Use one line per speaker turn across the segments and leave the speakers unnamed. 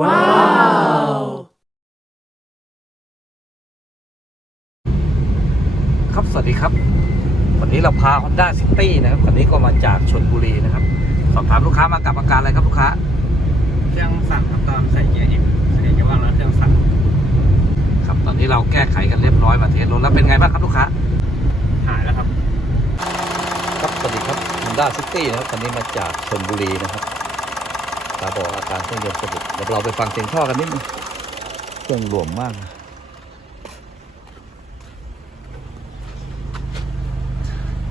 ว้าว
ครับสวัสดีครับ วันนี้เราพา Honda City นะครับวันนี้ก็มาจากชนบุรีนะครับ สอบถามลูกค้ามากับอาการอะไรครับลูกค้า
เครื่องสั่นครับตอนใส่เกียร์เอ็มใส่เกียร์ว่างแล้วเครื่องสั่น
ครับตอนนี้เราแก้ไขกันเรียบร้อยมาเทสรถแล้วเป็นไงบ้างครับลูกค้า
หายแล้วครับ
ครับสวัสดีครับ Honda City นะครับคันนี้มาจากชนบุรีนะครับตาบอกอาการเครื่องยนต์สะดุดเดี๋ยวเราไปฟังเสียงท่อกันนิดนึงเครื่องหลวมมากนะ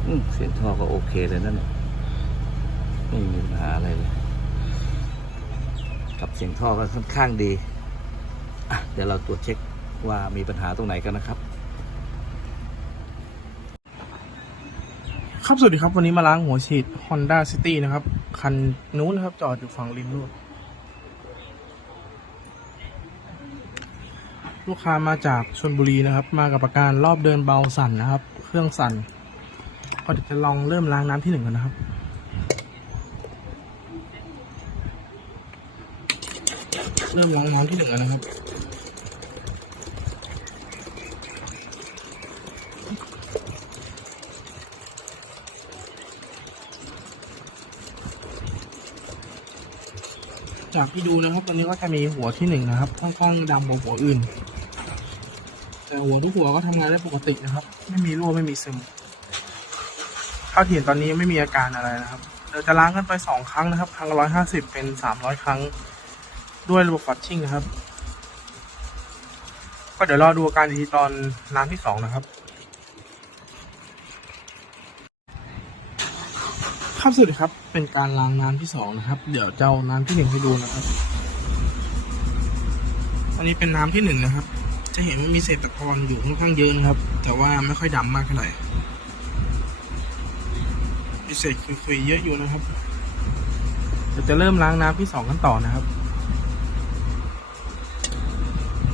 อืมเสียงท่อก็โอเคเลยนั่นน่ะไม่มีปัญหาอะไรเลยกับเสียงท่อก็ค่อนข้างดีอะเดี๋ยวเราตรวจเช็คว่ามีปัญหาตรงไหนกันนะครับ
ครับสวัสดีครับวันนี้มาล้างหัวฉีด Honda City นะครับ คันนู้นนะครับ จอดอยู่ฝั่งริมนู่นลูกค้ามาจากชนบุรีนะครับ มากับอาการรอบเดินเบาสั่นนะครับ เครื่องสั่น ก็จะลองเริ่มล้างน้ำที่หนึ่งกันนะครับเริ่มล้างน้ำที่หนึ่งแล้วนะครับ จากที่ดูนะครับตอนนี้ก็จะมีหัวที่หนึ่งนะครับค่อนข้างดำกว่าหัวอื่น แต่หัวทุกหัวก็ทำงานได้ปกตินะครับ ไม่มีรั่วไม่มีซึมข้าวเทียนตอนนี้ไม่มีอาการอะไรนะครับเราจะล้างกันไปสองครั้งนะครับ ครั้งร้อยห้าสิบเป็นสามร้อยครั้ง ด้วยระบบฟัดชิ่งนะครับ ก็เดี๋ยวรอดูอาการอีกทีตอนล้างที่สองนะครับ ครับสวัสดีครับ เป็นการล้างน้ำที่สองนะครับ เดี๋ยวจะเอาน้ำที่หนึ่งให้ดูนะครับ อันนี้เป็นน้ำที่หนึ่งนะครับ จะเห็นว่ามีเศษตะกอนอยู่ค่อนข้างเยอะนะครับ แต่ว่าไม่ค่อยดำมากเท่าไหร่มีเศษคุยๆเยอะอยู่นะครับเดี๋ยวจะเริ่มล้างน้ำที่สองกันต่อนะครับ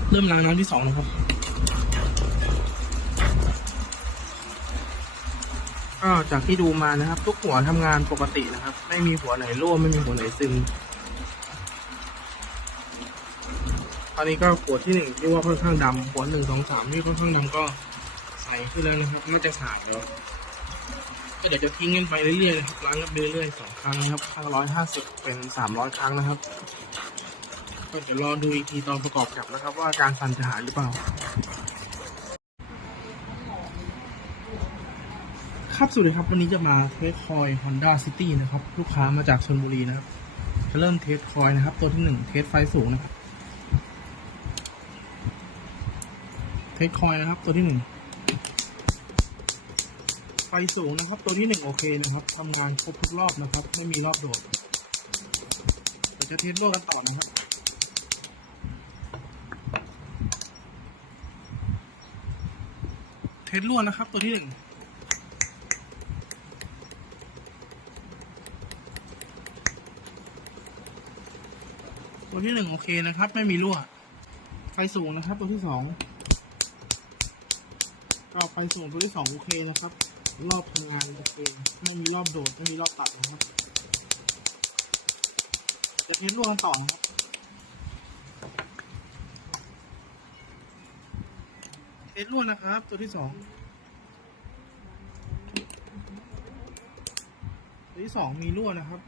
เริ่มล้างน้ำที่สองนะครับ ก็จากที่ดูมานะครับ ทุกหัวทำงานปกตินะครับ ไม่มีหัวไหนรั่วไม่มีหัวไหนซึมตอนนี้ก็หัวที่หนึ่งที่ว่าค่อนข้างดำหัวหนึ่งสองสามที่ค่อนข้างดำก็ใสขึ้นแล้วนะครับน่าจะหายแล้วก็เดี๋ยวจะทิ้งกันไปเรื่อยๆนะครับล้างกันไปเรื่อยๆสองครั้งนะครับครั้งร้อยห้าสิบเป็นสามร้อยครั้งนะครับก็เดี๋ยวรอดูอีกทีตอนประกอบกับนะครับ ว่าอาการฟันจะหายหรือเปล่า ครับสวัสดีครับ วันนี้จะมาเทสคอย Honda City นะครับ ลูกค้ามาจากชนบุรีนะครับ จะเริ่มเทสคอยนะครับ ตัวที่หนึ่งเทสไฟสูงนะครับ เทสคอยนะครับ ตัวที่หนึ่งไฟสูงนะครับ ตัวที่หนึ่งโอเคนะครับทำงานครบทุกรอบนะครับ ไม่มีรอบโดดเดี๋ยวจะเทสโลกกันต่อนะครับเทสรั่วนะครับ ตัวที่หนึ่ง ตัวที่หนึ่งโอเคนะครับ ไม่มีรั่ว ไฟสูงนะครับ ตัวที่สองรอบไฟสูงตัวที่สองโอเคนะครับ รอบทำงานโอเคไม่มีรอบโดดไม่มีรอบตัดนะครับจะเทสรั่วกันต่อนะครับเทสรั่วนะครับ ตัวที่สองตัวที่สองมีรั่วนะครับ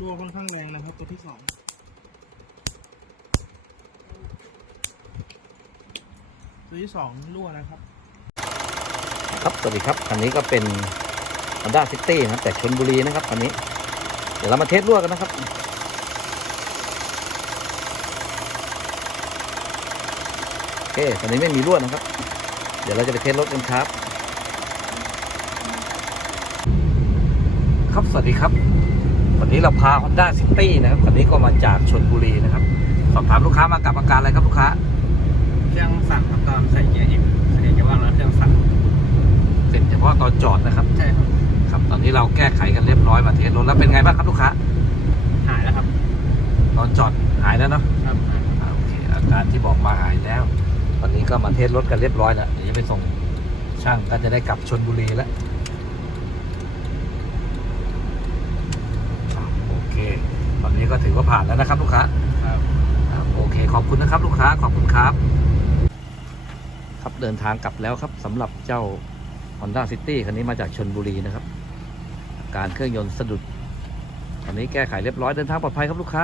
รั่วค่อนข้างแรงนะครับตัวที่สองตัวที่สองรั่วนะครับ
ครับสวัสดีครับคันนี้ก็เป็น Honda City นะครับแต่ชนบุรีนะครับคันนี้ เดี๋ยวเรามาเทสรั่วกันนะครับโอเคคันนี้ไม่มีรั่วนะครับ เดี๋ยวเราจะไปเทสรถกันครับ ครับสวัสดีครับ วันนี้เราพา Honda City นะครับคันนี้ก็มาจากชนบุรีนะครับ สอบถามลูกค้ามากับอาการอะไรครับลูกค้า
เครื่องสั่นครับตอนใส่เกียร์เอ็มใส่เกียร์ว่างแล้วเครื่องสั่น
เสร็จเฉพาะตอนจอดนะครับ
ใช่ครับ
ครับตอนนี้เราแก้ไขกันเรียบร้อยมาเทสรถแล้วเป็นไงบ้างครับลูกค้า
หายแล้วครับ
ตอนจอดหายแล้วเนาะ
ครับหาย
อ่าโอเคอาการที่บอกมาหายแล้วตอนนี้ก็มาเทสรถกันเรียบร้อยแล้วเดี๋ยวจะไปส่งช่างก็จะได้กลับชนบุรีแล้ว ก็ถือว่าผ่านแล้วนะครับลูกค้า
ครับ
ครับโอเค ขอบคุณนะครับ ลูกค้าขอบคุณครับ ครับเดินทางกลับแล้วครับสำหรับเจ้า Honda City คันนี้มาจากชนบุรีนะครับ การเครื่องยนต์สะดุด ตอนนี้แก้ไขเรียบร้อยเดินทางปลอดภัยครับลูกค้า